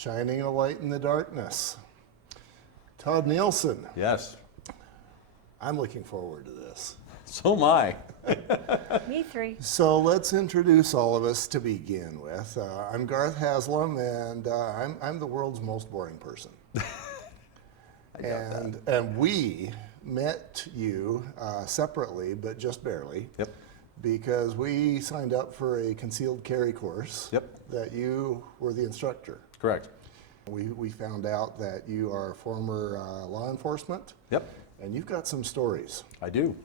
shining a light in the darkness. Todd Nielsen, Yes. I'm looking forward to this. So am I. Me three. So let's introduce all of us to begin with. I'm Garth Haslam, and I'm the world's most boring person. And we met you separately, but just barely. Yep. Because we signed up for a concealed carry course. Yep. That you were the instructor. Correct. We found out that you are former law enforcement. Yep. And you've got some stories. I do.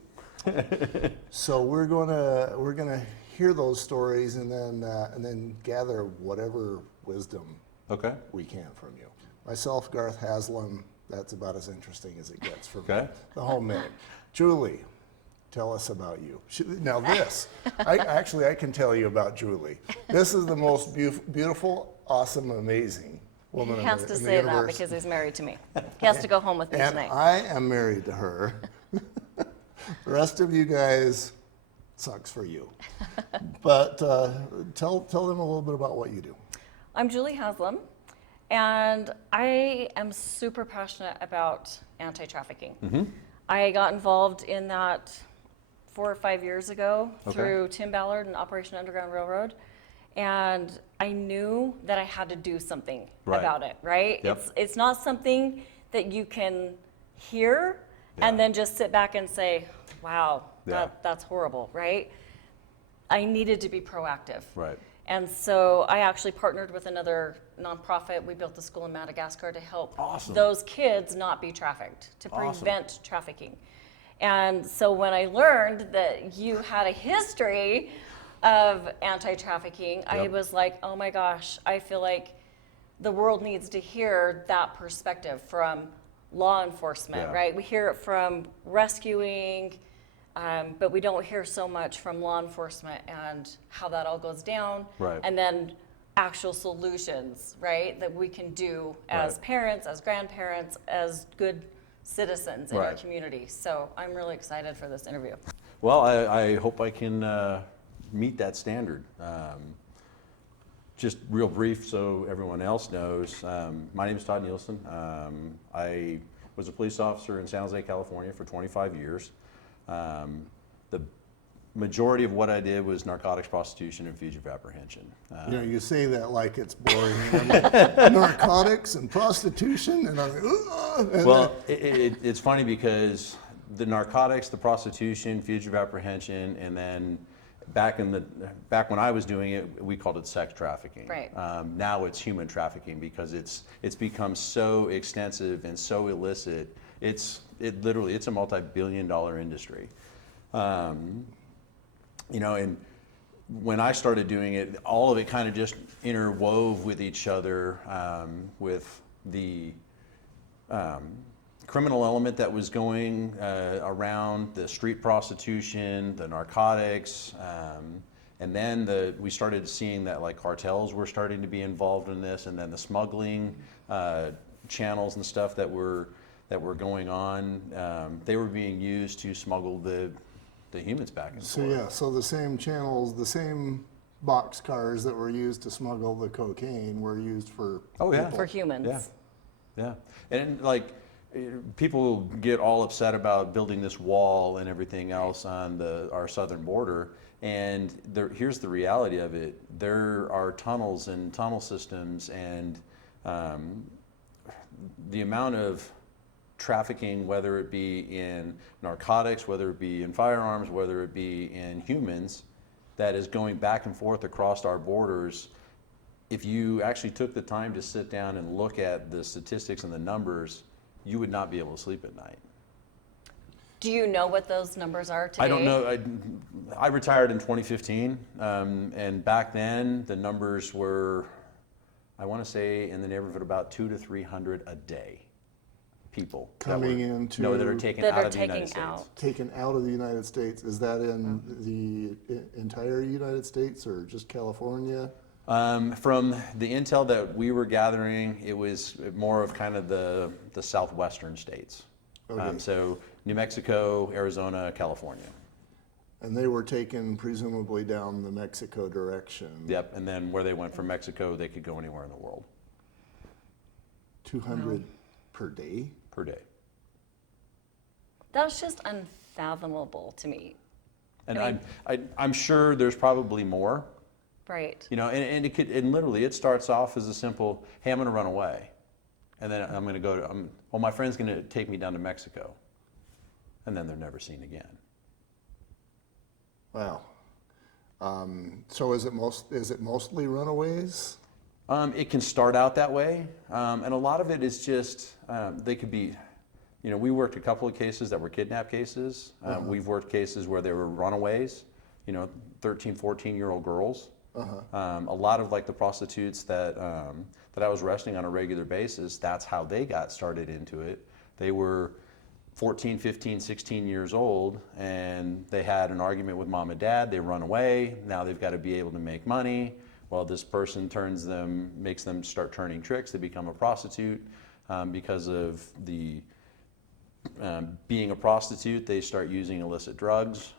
So we're gonna hear those stories and then gather whatever wisdom Okay. we can from you. Myself, Garth Haslam, that's about as interesting as it gets for me. Okay. The whole minute. Julie, tell us about you. Now this, I can tell you about Julie. This is the most beautiful, awesome, amazing woman He in has the to in the say that universe. because he's married to me. He has to go home with me And tonight. I am married to her. The rest of you guys, sucks for you. But tell them a little bit about what you do. I'm Julie Haslam, and I am super passionate about anti-trafficking. Mm-hmm. I got involved in that 4 or 5 years ago Okay. through Tim Ballard and Operation Underground Railroad. And I knew that I had to do something Right. about it, right? Yep. It's not something that you can hear and then just sit back and say, wow, Yeah. that's horrible, right? I needed to be proactive. Right. And so I actually partnered with another nonprofit. We built a school in Madagascar to help Awesome. those kids not be trafficked, to Awesome. prevent trafficking. And so when I learned that you had a history of anti-trafficking, I Yep. was like, oh my gosh, I feel like the world needs to hear that perspective from law enforcement, Yeah. right? We hear it from rescuing, but we don't hear so much from law enforcement and how that all goes down. Right. And then actual solutions, right, that we can do as Right. parents, as grandparents, as good citizens in our Right. community. So I'm really excited for this interview. Well, I hope I can meet that standard. Just real brief so everyone else knows. My name is Todd Nielsen. I was a police officer in San Jose, California for 25 years. The majority of what I did was narcotics, prostitution, and fugitive apprehension. You know, you say that like it's boring. I'm like, narcotics and prostitution, and I'm like, ugh. And Well, it's funny because the narcotics, the prostitution, fugitive apprehension, and then back when I was doing it, we called it sex trafficking. Right. Now it's human trafficking because it's become so extensive and so illicit. It's a multi-billion-dollar industry. You know, and when I started doing it, all of it kind of just interwove with each other, with the criminal element that was going around the street prostitution, the narcotics, and then we started seeing that like cartels were starting to be involved in this, and then the smuggling channels and stuff that were going on, they were being used to smuggle the humans back and so forth. yeah, so the same channels, the same box cars that were used to smuggle the cocaine were used for Oh, yeah. people. For humans. Yeah, and like people get all upset about building this wall and everything else on our southern border, and here's the reality of it: there are tunnels and tunnel systems, and the amount of trafficking, whether it be in narcotics, whether it be in firearms, whether it be in humans, that is going back and forth across our borders. If you actually took the time to sit down and look at the statistics and the numbers, you would not be able to sleep at night. Do you know what those numbers are today? I don't know. I retired in 2015, and back then the numbers were, I want to say, in the neighborhood of about 200 to 300 a day. People Coming that are taken That out are of the United taken States. out. Taken out of the United States. Is that in the entire United States or just California? From the intel that we were gathering, it was more of kind of the southwestern states. Okay. So New Mexico, Arizona, California. And they were taken presumably down the Mexico direction. Yep, and then where they went from Mexico, they could go anywhere in the world. 200 per day? per day. That's just unfathomable to me. And I mean- I'm sure there's probably more, Right. you know, and it could, and literally it starts off as a simple, hey, I'm going to run away. And then I'm going to go to, well, my friend's going to take me down to Mexico. And then they're never seen again. Wow. So is it mostly runaways? It can start out that way, and a lot of it is just, they could be, you know, we worked a couple of cases that were kidnap cases. We've worked cases where they were runaways, you know, 13, 14-year-old girls. A lot of like the prostitutes that I was arresting on a regular basis, that's how they got started into it. They were 14, 15, 16 years old, and they had an argument with mom and dad. They run away. Now they've got to be able to make money. Well, this person makes them start turning tricks. They become a prostitute. Because of the being a prostitute, they start using illicit drugs.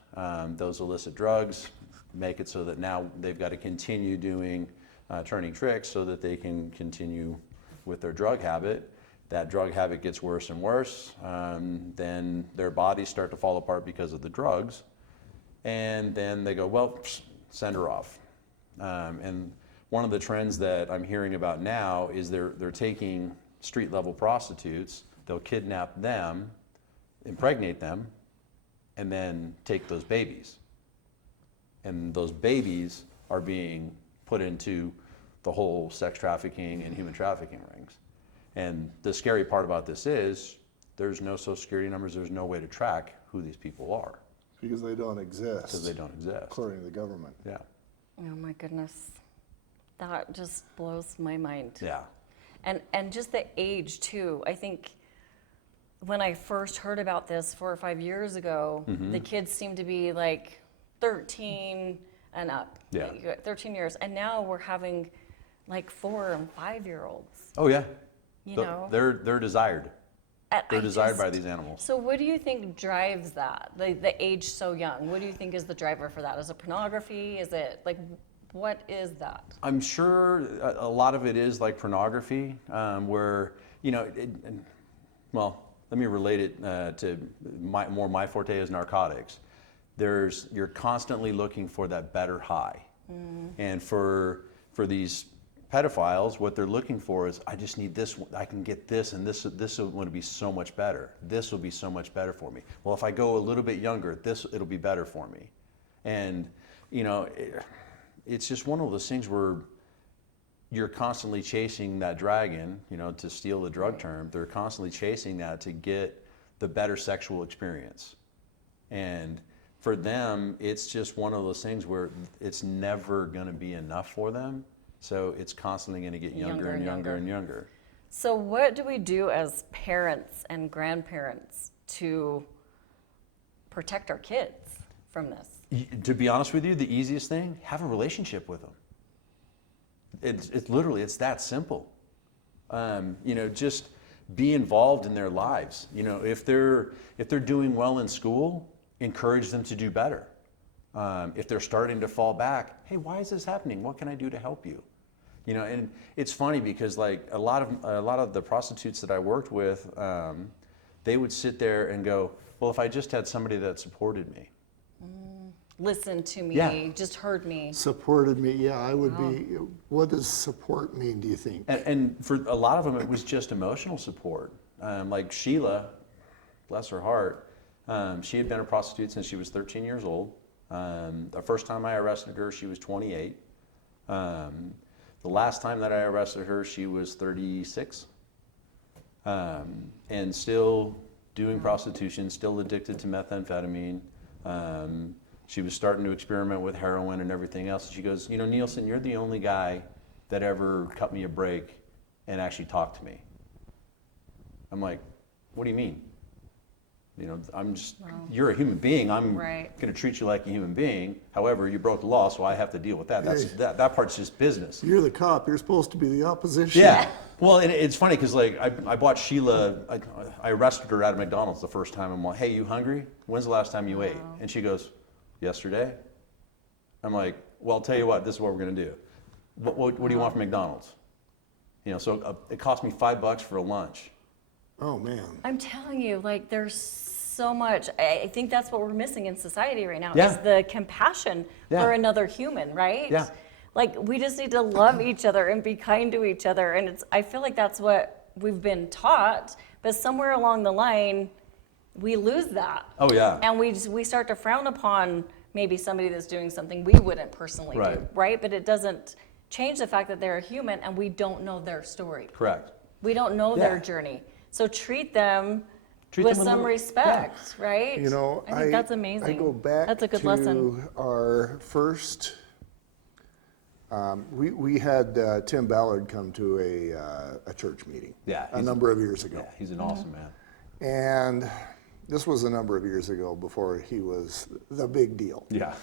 Those illicit drugs make it so that now they've got to continue doing turning tricks so that they can continue with their drug habit. That drug habit gets worse and worse. Then their bodies start to fall apart because of the drugs. And then they go, well, send her off. And one of the trends that I'm hearing about now is they're taking street level prostitutes, they'll kidnap them, impregnate them, and then take those babies. And those babies are being put into the whole sex trafficking and human trafficking rings. And the scary part about this is there's no social security numbers, there's no way to track who these people are. Because they don't exist. Because they don't exist. According to the government. Yeah. Oh my goodness. That just blows my mind. Yeah. And just the age too. I think when I first heard about this 4 or 5 years ago, the kids seemed to be like 13 and up. Yeah. Like 13 years. And now we're having like 4 and 5-year-olds. Oh yeah. You know? They're desired. And They're I desired by just- these animals. So what do you think drives that? The age so young. What do you think is the driver for that? Is it pornography? Is it like, what is that? I'm sure a lot of it is like pornography, where, you know, well, let me relate it to my forte is narcotics. You're constantly looking for that better high. And for these pedophiles, what they're looking for is, I just need this, I can get this, and this will be so much better. This will be so much better for me. Well, if I go a little bit younger, it'll be better for me. And, you know, it's just one of those things where you're constantly chasing that dragon, you know, to steal the drug term. They're constantly chasing that to get the better sexual experience. And for them, it's just one of those things where it's never going to be enough for them. So it's constantly going to get younger and younger and younger. So what do we do as parents and grandparents to protect our kids from this? To be honest with you, the easiest thing, have a relationship with them. It's literally, it's that simple. You know, just be involved in their lives. You know, if they're doing well in school, encourage them to do better. If they're starting to fall back, hey, why is this happening? What can I do to help you? You know, and it's funny because like a lot of the prostitutes that I worked with, they would sit there and go, well, if I just had somebody that supported me. Listen to me, Yeah. just heard me. Supported me, yeah, I would be, what does support mean, do you think? And for a lot of them, it was just emotional support. Like Sheila, bless her heart, she had been a prostitute since she was 13 years old. The first time I arrested her, she was 28. The last time that I arrested her, she was 36. And still doing prostitution, still addicted to methamphetamine. She was starting to experiment with heroin and everything else. And she goes, you know, Nielsen, you're the only guy that ever cut me a break and actually talked to me. I'm like, what do you mean? You know, you're a human being. I'm Right. going to treat you like a human being. However, you broke the law, so I have to deal with that. That part's just business. You're the cop, you're supposed to be the opposition. Yeah. Well, and it's funny because like I bought Sheila, I arrested her at a McDonald's the first time. I'm like, hey, you hungry? When's the last time you ate? And she goes, yesterday. I'm like, well, I'll tell you what, this is what we're going to do. What do you want from McDonald's? So it cost me $5 for a lunch. Oh man. I'm telling you, like, there's so much. I think that's what we're missing in society right now Yeah. is the compassion Yeah. for another human, right? Yeah. Like, we just need to love each other and be kind to each other. And I feel like that's what we've been taught, but somewhere along the line, we lose that. Oh yeah. And we start to frown upon maybe somebody that's doing something we wouldn't personally do, Right. right? But it doesn't change the fact that they're a human and we don't know their story. Correct. We don't know Yeah. their journey. So treat them Treat with them with some a little- respect, right? You know, I think that's amazing. I go back That's a good to lesson. our first. We had Tim Ballard come to a church meeting. Yeah, a he's number of years ago, Yeah, he's an awesome man. and this was a number of years ago before he was the big deal. Yeah.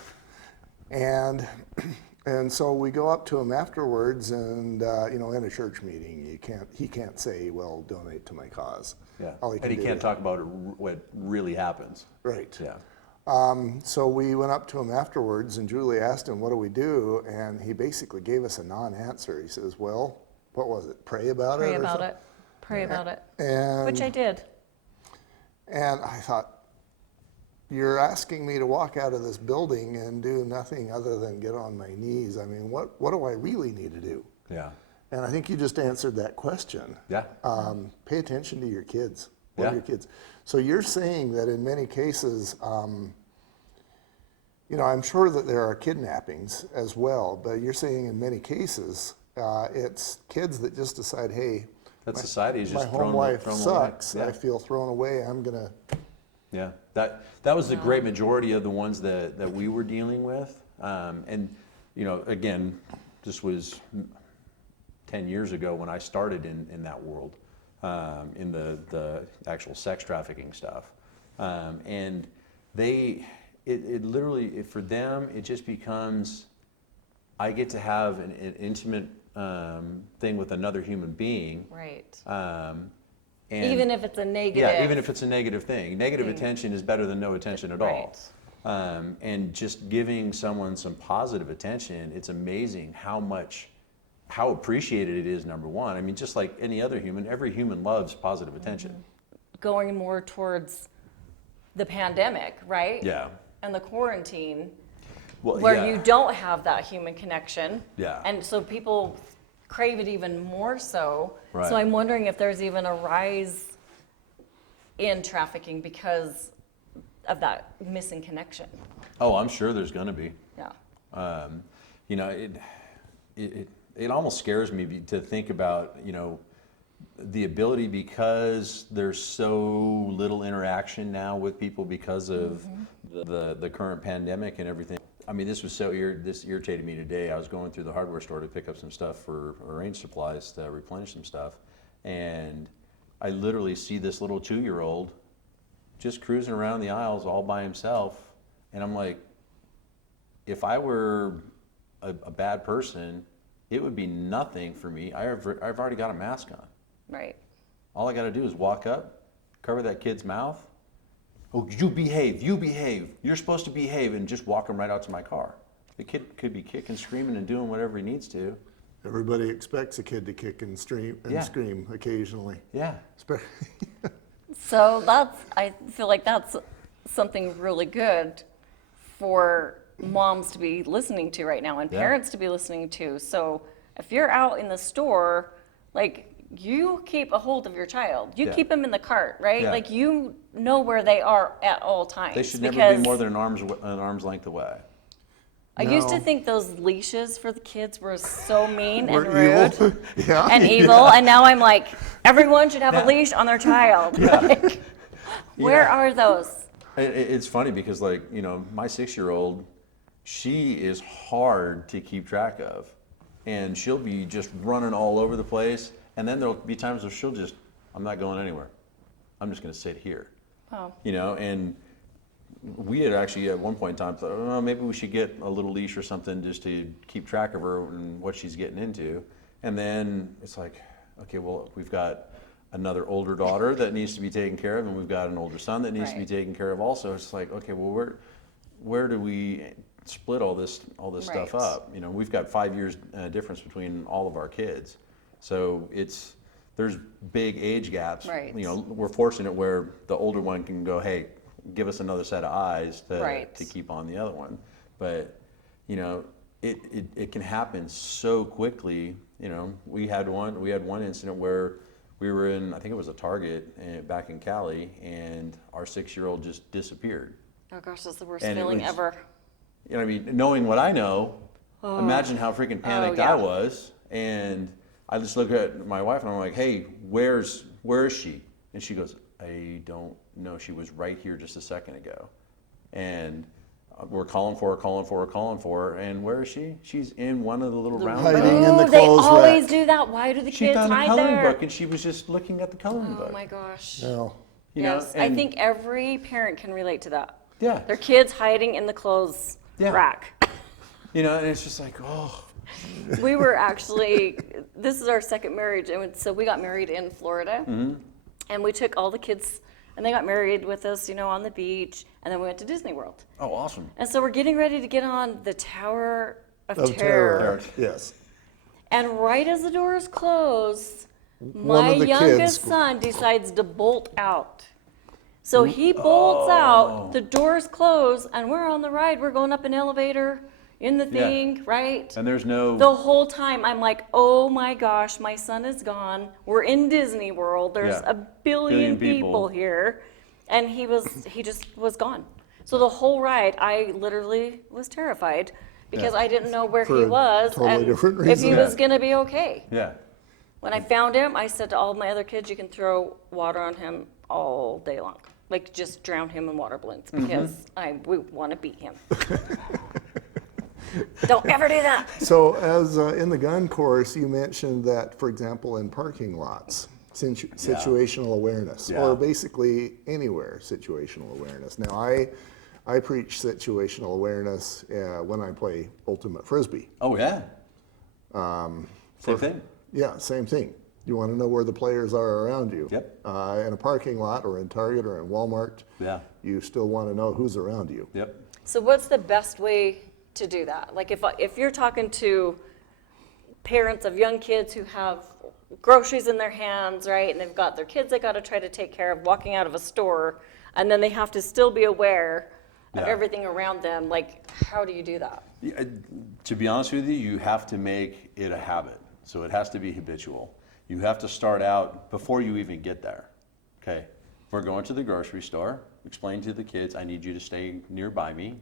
And so we go up to him afterwards, and in a church meeting, he can't say, "Well, donate to my cause." Yeah. All And can he do can't is- talk about what really happens. Right. Yeah. So we went up to him afterwards, and Julie asked him, "What do we do?" And he basically gave us a non-answer. He says, "Well, what was it? Pray about it." Pray or about something?" it. Pray about it. And Which I did. And I thought, you're asking me to walk out of this building and do nothing other than get on my knees. I mean, what do I really need to do? Yeah. And I think you just answered that question. Yeah. Pay attention to your kids. Yeah. Love your kids. So you're saying that in many cases, I'm sure that there are kidnappings as well, but you're saying in many cases, it's kids that just decide, hey, That society is just my home life thrown sucks. away. Yeah. I feel thrown away. I'm gonna. Yeah, that was the great majority of the ones that we were dealing with. And, again, this was 10 years ago when I started in that world, in the actual sex trafficking stuff. And it literally, for them, it just becomes, I get to have an intimate thing with another human being. Right. And Even if it's a negative. Yeah, even if it's a negative thing. Negative attention is better than no attention at all. Right. And just giving someone some positive attention, it's amazing how appreciated it is, number one. I mean, just like any other human, every human loves positive attention. Going more towards the pandemic, right? Yeah. And the quarantine, Well, where yeah. you don't have that human connection. Yeah. And so people crave it even more so. Right. So I'm wondering if there's even a rise in trafficking because of that missing connection. Oh, I'm sure there's going to be. Yeah. It almost scares me to think about, the ability, because there's so little interaction now with people because of the current pandemic and everything. I mean, this irritated me today. I was going through the hardware store to pick up some stuff for range supplies to replenish some stuff, and I literally see this little 2-year-old just cruising around the aisles all by himself, and I'm like, if I were a bad person, it would be nothing for me. I've already got a mask on. Right. All I got to do is walk up, cover that kid's mouth. Oh, you behave. You're supposed to behave, and just walk him right out to my car. The kid could be kicking, screaming, and doing whatever he needs to. Everybody expects a kid to kick and scream occasionally. Yeah. So I feel like that's something really good for moms to be listening to right now and Yeah. parents to be listening to. So if you're out in the store, like, you keep a hold of your child. You Yeah. keep them in the cart, right? Yeah. Like, you know where they are at all times. They should never because be more than an arm's length away. I used to No. think those leashes for the kids were so mean We're and rude evil. Yeah. and evil, and now I'm like, everyone should have a leash on their child. Like, where are those? It's funny because, my 6-year-old, she is hard to keep track of, and she'll be just running all over the place. And then there'll be times where I'm not going anywhere. I'm just going to sit here. Oh. And we had actually at one point in time thought, oh, maybe we should get a little leash or something just to keep track of her and what she's getting into. And then it's like, okay, well, we've got another older daughter that needs to be taken care of, and we've got an older son that needs to be Right. taken care of also. It's like, okay, well, where do we split all this stuff Right. up? We've got 5 years difference between all of our kids. So there's big age gaps. Right. You know, we're fortunate where the older one can go, hey, give us another set of eyes to keep on the other one. But, you know, it can happen so quickly. You know, we had one incident where we were in, I think it was a Target back in Cali, and our 6-year-old just disappeared. Oh gosh, that's the worst And feeling ever. You know, I mean, knowing what I know, imagine how freaking panicked I was. And I just look at my wife and I'm like, hey, where is she? And she goes, I don't know. She was right here just a second ago. And we're calling for her. And where is she? She's in one of the little round hiding rooms. in the They clothes always rack. do that. Why do the She kids found a hide coloring there? book and she was just looking at the coloring book. Oh my gosh. No. You know, Yes, I and- think every parent can relate to that. Yeah. Their kids hiding in the clothes rack. You know, and it's just like, oh. We were actually, this is our second marriage, and so we got married in Florida, and we took all the kids, and they got married with us, you know, on the beach, and then we went to Disney World. Oh, awesome. And so we're getting ready to get on the Tower of Of Terror. Yes. And right as the doors close, One my of the youngest kids- son decides to bolt out. So he bolts out, the doors close, and we're on the ride. We're going up an elevator in the thing, right? And there's no. The whole time I'm like, oh my gosh, my son is gone. We're in Disney World. There's Yeah. a billion people. people here. And he just was gone. So the whole ride, I literally was terrified because I didn't know where For he a was totally and different if he reason. was gonna be okay. Yeah. When I found him, I said to all my other kids, you can throw water on him all day long. Like just drown him in water balloons because we want to beat him. Don't ever do that. So as in the gun course, you mentioned that, for example, in parking lots, situational awareness, Yeah. or basically anywhere, situational awareness. Now, I preach situational awareness when I play ultimate frisbee. Oh, yeah. Same thing. Yeah, same thing. You want to know where the players are around you. Yep. In a parking lot or in Target or in Walmart, Yeah. you still want to know who's around you. Yep. So what's the best way to do that? Like if you're talking to parents of young kids who have groceries in their hands, right, and they've got their kids they got to try to take care of walking out of a store, and then they have to still be aware of Yeah. everything around them, like how do you do that? Yeah, to be honest with you, you have to make it a habit. So it has to be habitual. You have to start out before you even get there. Okay, we're going to the grocery store. Explain to the kids, I need you to stay nearby me.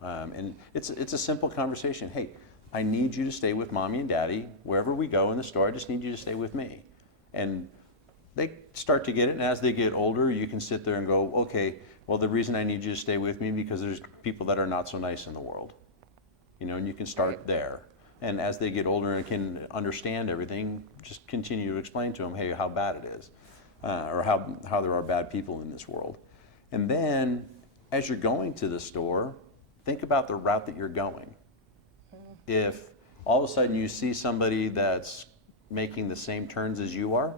And it's a simple conversation. Hey, I need you to stay with mommy and daddy. Wherever we go in the store, I just need you to stay with me. And they start to get it, and as they get older, you can sit there and go, okay, well, the reason I need you to stay with me because there's people that are not so nice in the world. You know, and you can start there. And as they get older and can understand everything, just continue to explain to them, hey, how bad it is, or how there are bad people in this world. And then, as you're going to the store, think about the route that you're going. If all of a sudden you see somebody that's making the same turns as you are,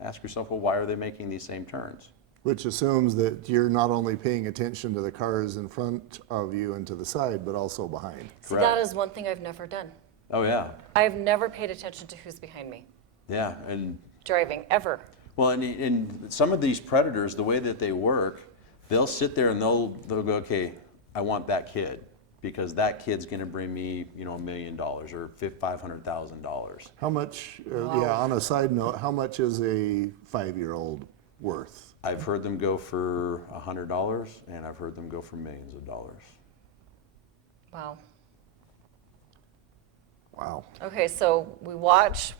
ask yourself, well, why are they making these same turns? Which assumes that you're not only paying attention to the cars in front of you and to the side, but also behind. See, Correct. that is one thing I've never done. Oh, yeah. I've never paid attention to who's behind me Yeah, and driving, ever. well, and some of these predators, the way that they work, they'll sit there and they'll go, okay, I want that kid because that kid's going to bring me, $1 million or $500,000. How much, on a side note, how much is a 5-year-old worth? I've heard them go for $100, and I've heard them go for millions of dollars. Wow. Wow. Okay, so we watch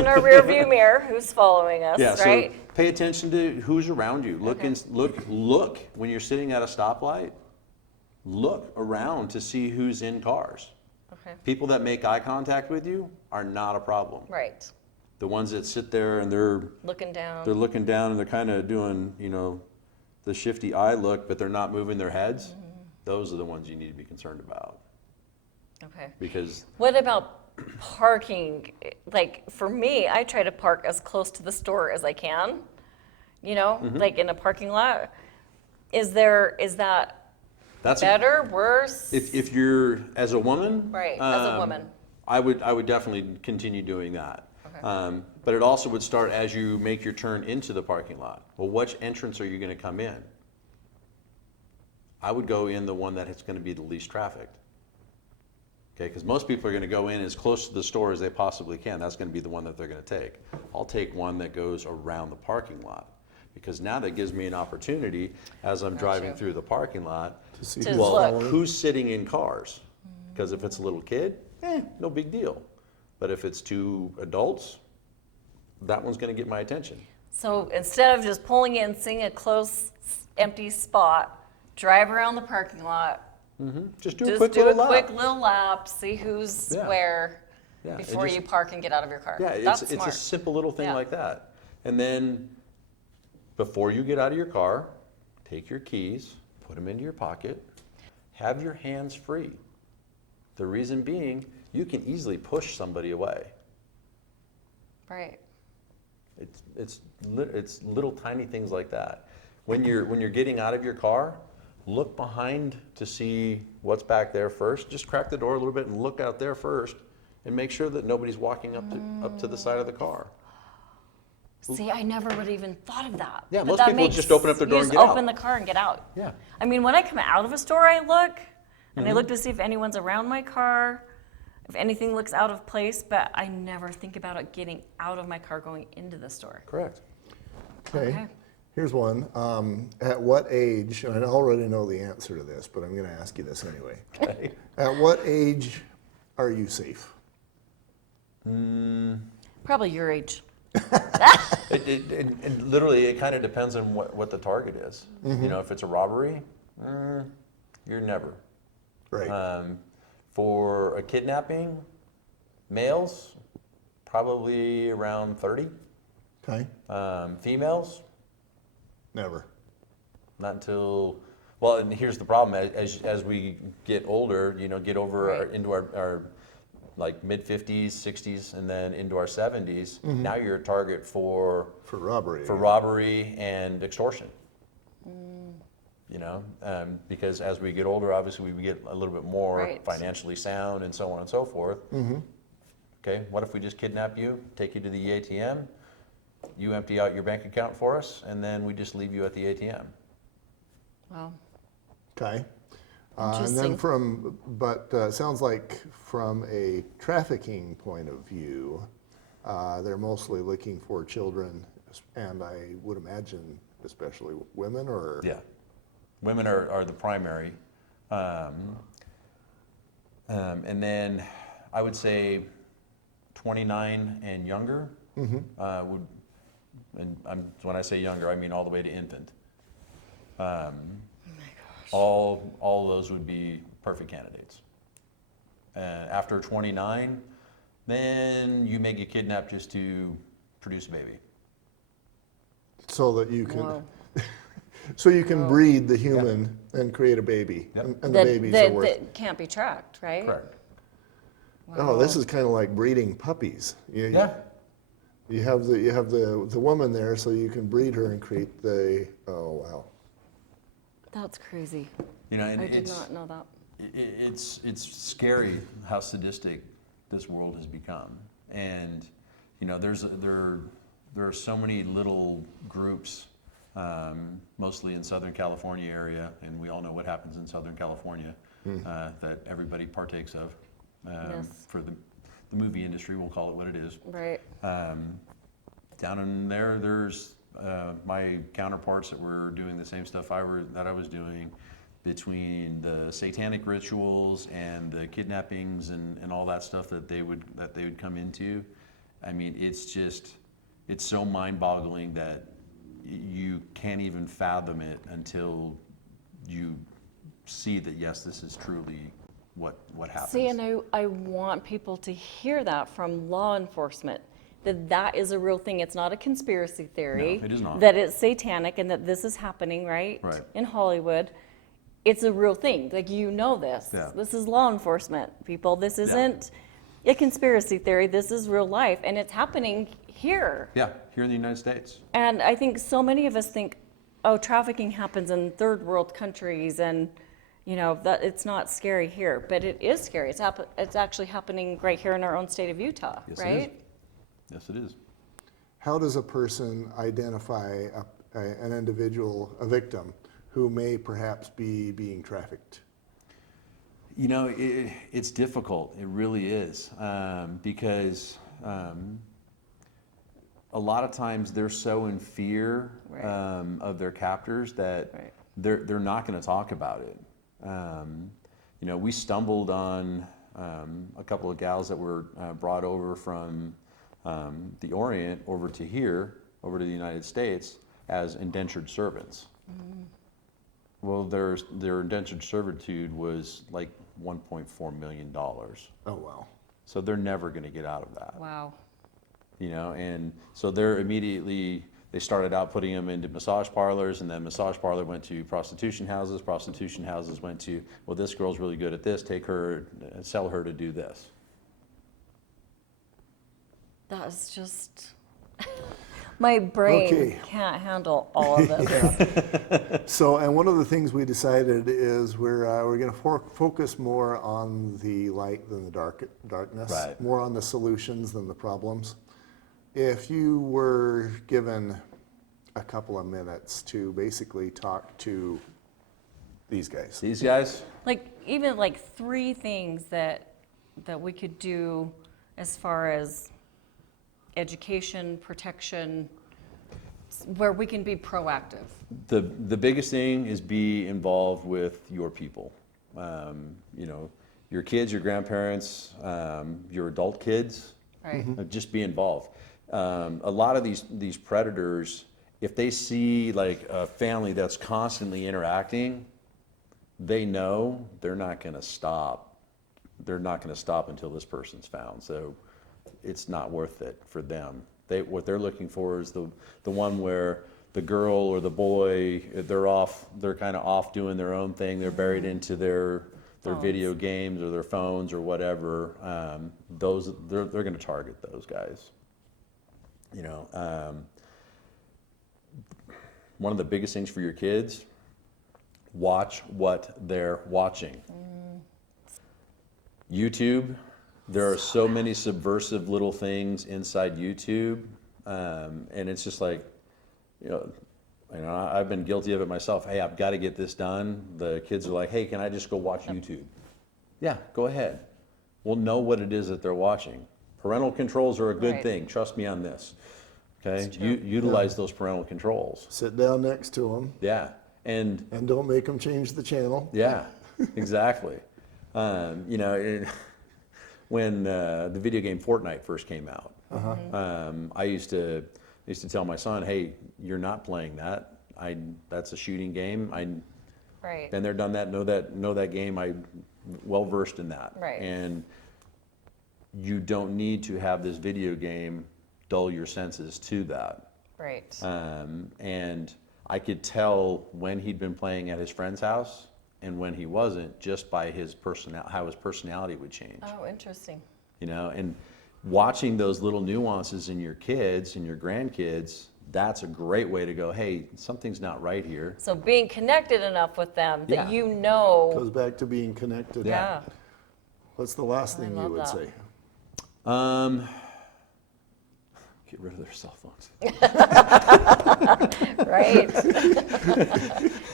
in our rear view mirror who's following us, Yeah, right? so pay attention to who's around you. Look Okay. look when you're sitting at a stoplight. Look around to see who's in cars. Okay. People that make eye contact with you are not a problem. Right. The ones that sit there and they're Looking down. looking down and they're kind of doing, the shifty eye look, but they're not moving their heads. Those are the ones you need to be concerned about. Okay. Because What about parking? Like for me, I try to park as close to the store as I can. Like in a parking lot. Is that that's better, worse? if you're as a woman, Right, as a woman. I would definitely continue doing that. Okay. But it also would start as you make your turn into the parking lot. Well, which entrance are you going to come in? I would go in the one that is going to be the least trafficked. Okay, because most people are going to go in as close to the store as they possibly can. That's going to be the one that they're going to take. I'll take one that goes around the parking lot, because now that gives me an opportunity as I'm driving through the parking lot To see To who's look. following. who's sitting in cars. Because if it's a little kid, no big deal. But if it's two adults, that one's going to get my attention. So instead of just pulling in, seeing a close, empty spot, drive around the parking lot, Just do a just quick do little a lap. quick little lap, see who's Yeah. where Yeah, and before just- you park and get out of your car. Yeah, That's it's a smart. simple little thing Yeah. like that. And then before you get out of your car, take your keys, put them into your pocket, have your hands free. The reason being, you can easily push somebody away. Right. It's little tiny things like that. When you're getting out of your car, look behind to see what's back there first. Just crack the door a little bit and look out there first, and make sure that nobody's walking up to the side of the car. See, I never would have even thought of that. Yeah, But most that people just open up their door you and just get open out. the car and get out. Yeah. I mean, when I come out of a store, I look, and Mm-hmm. I look to see if anyone's around my car, if anything looks out of place, but I never think about it getting out of my car going into the store. Correct. Okay. Okay. Here's one. At what age, and I already know the answer to this, but I'm going to ask you this anyway. Okay. At what age are you safe? Probably your age. It literally, it kind of depends on what the target is. You know, if it's a robbery, you're never. Right. For a kidnapping, males, probably around 30. Okay. Females, Never. not until, well, and here's the problem, as we get older, you know, get over Right. into our like mid-50s, 60s, and then into our 70s, now you're a target for For robbery. robbery and extortion. You know, because as we get older, obviously we get a little bit more Right. financially sound and so on and so forth. Okay, what if we just kidnap you, take you to the ATM, you empty out your bank account for us, and then we just leave you at the ATM? Wow. Okay. And Interesting. then sounds like from a trafficking point of view, they're mostly looking for children, and I would imagine especially women, or? Yeah, women are the primary. And then I would say 29 and younger would, and when I say younger, I mean all the way to infant. All of those would be perfect candidates. After 29, then you may get kidnapped just to produce a baby. So that you can, Wow. so you can breed the human and create a baby, Yep. and the babies are worth. That can't be tracked, right? Correct. Oh, this is kind of like breeding puppies. Yeah. You have the woman there, so you can breed her and create the. Oh wow. That's crazy. You know, and I did it's not know that. it's scary how sadistic this world has become, and you know, there are so many little groups, mostly in Southern California area, and we all know what happens in Southern California, that everybody partakes of. Yes. For the movie industry, we'll call it what it is. Right. Down in there's my counterparts that were doing the same stuff that I was doing, between the satanic rituals and the kidnappings and all that stuff that they would come into. I mean, it's so mind-boggling that you can't even fathom it until you see that, yes, this is truly what happens. See, and I want people to hear that from law enforcement, that is a real thing. It's not a conspiracy theory. No, it is not. That it's satanic and that this is happening, right? Right. In Hollywood. It's a real thing. Like, you know this. Yeah. This is law enforcement, people. This isn't a conspiracy theory. This is real life. And it's happening here. Yeah, here in the United States. And I think so many of us think, oh, trafficking happens in third world countries and, that it's not scary here, but it is scary. It's actually happening right here in our own state of Utah, Yes, right? It is. Yes, it is. How does a person identify an individual, a victim, who may perhaps be being trafficked? It's difficult. It really is, because a lot of times they're so in fear Right. of their captors that Right. they're not going to talk about it. We stumbled on a couple of gals that were brought over from the Orient over to the United States as indentured servants. Well, their indentured servitude was like $1.4 million. Oh, wow. So they're never going to get out of that. Wow. And so they started out putting them into massage parlors, and then massage parlor went to prostitution houses went to, well, this girl's really good at this, take her, sell her to do this. That is just, my brain Okay. can't handle all of this. So, and one of the things we decided is we're going to focus more on the light than the darkness, Right. more on the solutions than the problems. If you were given a couple of minutes to basically talk to these guys. These guys, Even 3 things that we could do as far as education, protection, where we can be proactive. the biggest thing is be involved with your people. Your kids, your grandparents, your adult kids. Right. Just be involved. A lot of these predators, if they see like a family that's constantly interacting, they know they're not going to stop. They're not going to stop until this person's found. So it's not worth it for them. What they're looking for is the one where the girl or the boy, they're kind of off doing their own thing. They're buried into their video games or their phones or whatever. They're going to target those guys. One of the biggest things for your kids, watch what they're watching. YouTube, there are so many subversive little things inside YouTube, and it's just like, I've been guilty of it myself. Hey, I've got to get this done. The kids are like, hey, can I just go watch YouTube? Yeah, go ahead. We'll know what it is that they're watching. Parental controls are a good Right. thing. Trust me on this. Okay, It's true. utilize those parental controls. Sit down next to them Yeah, and don't make them change the channel. yeah, exactly. When the video game Fortnite first came out, I used to tell my son, "Hey, you're not playing that. That's a shooting game. Right. Been there, done that. Know that game. I'm well versed in that. Right. And you don't need to have this video game dull your senses to that. Right. And I could tell when he'd been playing at his friend's house and when he wasn't, just by how his personality would change. Oh, interesting. And watching those little nuances in your kids and your grandkids, that's a great way to go, hey, something's not right here. So being connected enough with them that Yeah. Goes back to being connected. Yeah. What's the last thing you love would that. say? Get rid of their cell phones. Right.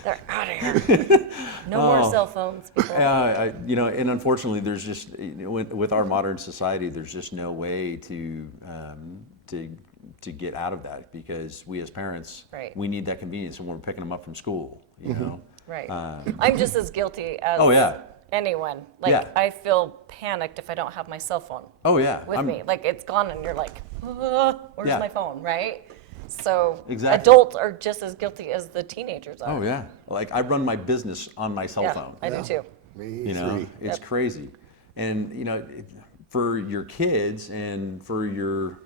They're out of here. No more cell phones. People. And unfortunately, there's just with our modern society, there's just no way to get out of that, because we as parents, Right. we need that convenience when we're picking them up from school. Right. I'm just as guilty as Oh, yeah. anyone. Yeah. I feel panicked if I don't have my cell phone Oh yeah, with me. It's gone and you're like, where's Yeah. my phone, right? So Exactly. adults are just as guilty as the teenagers are. Oh yeah, I run my business on my cell Yeah, phone. I do too. Me It's Yep. crazy. And for your kids and for your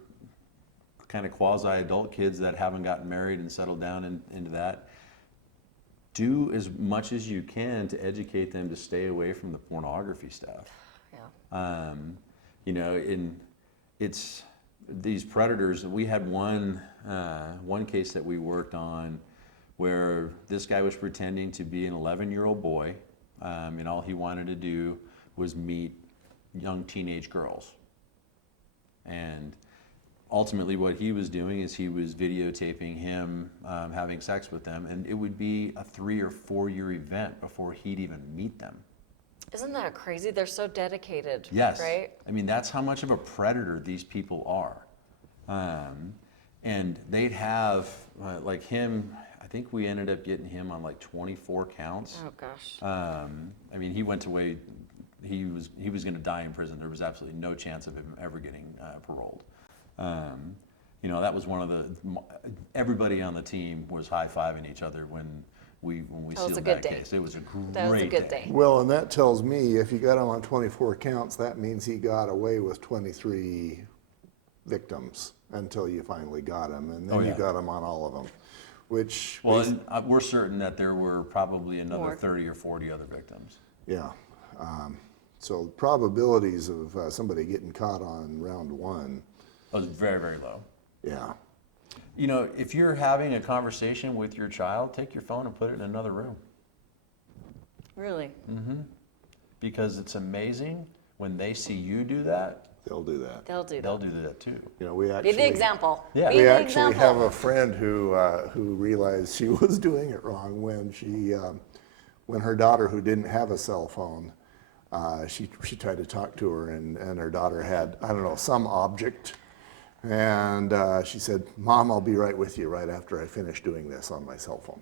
kind of quasi-adult kids that haven't gotten married and settled down into that, do as much as you can to educate them to stay away from the pornography stuff. Yeah. And it's these predators. We had one case that we worked on where this guy was pretending to be an 11-year-old boy, and all he wanted to do was meet young teenage girls. And ultimately what he was doing is he was videotaping him having sex with them, and it would be a 3 or 4 year event before he'd even meet them. Isn't that crazy? They're so dedicated, Yes. right? I mean, that's how much of a predator these people are. And they'd have, like him, I think we ended up getting him on like 24 counts. Oh, gosh. I mean, he went away, he was going to die in prison. There was absolutely no chance of him ever getting paroled. You know, that was one of the, everybody on the team was high-fiving each other when we sealed that case. It was a great That was a good day. Well, and that tells me if you got him on 24 counts, that means he got away with 23 victims until you finally got him, and then you got him on all of them, which... Well, and we're certain that there were probably another More. 30 or 40 other victims. Yeah. So probabilities of somebody getting caught on round one, It was very, very low. yeah. You know, if you're having a conversation with your child, take your phone and put it in another room. Really? Because it's amazing when they see you do that, They'll do that. They'll do they'll that. do that too. You know, we Be actually... the example. Yeah. Be We the actually have example. a friend who realized she was doing it wrong when when her daughter, who didn't have a cell phone, she tried to talk to her, and her daughter had, I don't know, some object, and she said, "Mom, I'll be right with you right after I finish doing this on my cell phone."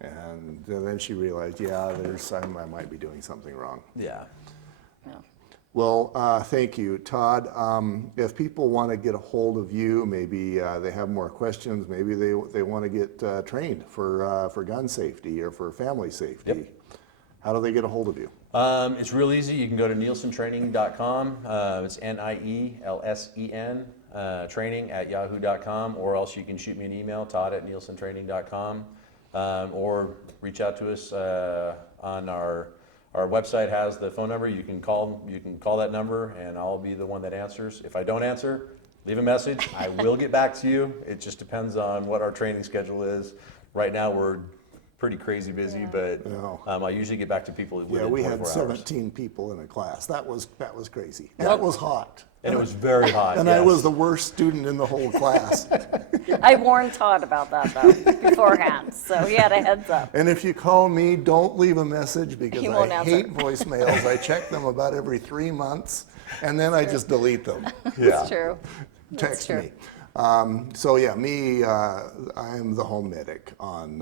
And then she realized, yeah, I might be doing something wrong. Yeah. Yeah. Well, thank you, Todd. If people want to get a hold of you, maybe they have more questions, maybe they want to get trained for gun safety or for family safety. Yep. How do they get a hold of you? It's real easy. You can go to nielsentraining.com. It's NIELSEN training at yahoo.com, or else you can shoot me an email, todd@nielsentraining.com, or reach out to us on our website has the phone number. You can call that number, and I'll be the one that answers. If I don't answer, leave a message. I will get back to you. It just depends on what our training schedule is. Right now, we're pretty crazy busy, but I usually get back to people within 24 Yeah, we hours. had 17 people in a class. That was crazy. That was hot. And it was very hot. And yes. I was the worst student in the whole class. I warned Todd about that, though, beforehand, so he had a heads up. And if you call me, don't leave a message because He I won't answer. hate voicemails. I check them about every 3 months, and then I just delete them. It's true. That's Text true. me. So yeah, me, I am the home medic on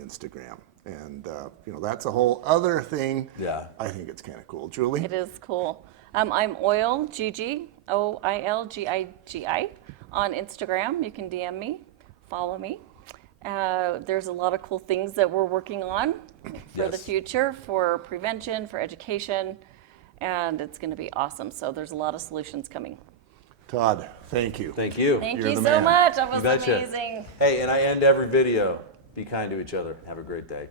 Instagram, and you know, that's a whole other thing. Yeah. I think it's kind of cool. Julie? It is cool. I'm Oil Gigi, OILGIGI, on Instagram. You can DM me, follow me. There's a lot of cool things that we're working on for the Yes. future, for prevention, for education, and it's going to be awesome. So there's a lot of solutions coming. Todd, thank you. Thank you. Thank You're you the so man. much. That was You betcha. amazing. Hey, and I end every video. Be kind to each other. Have a great day.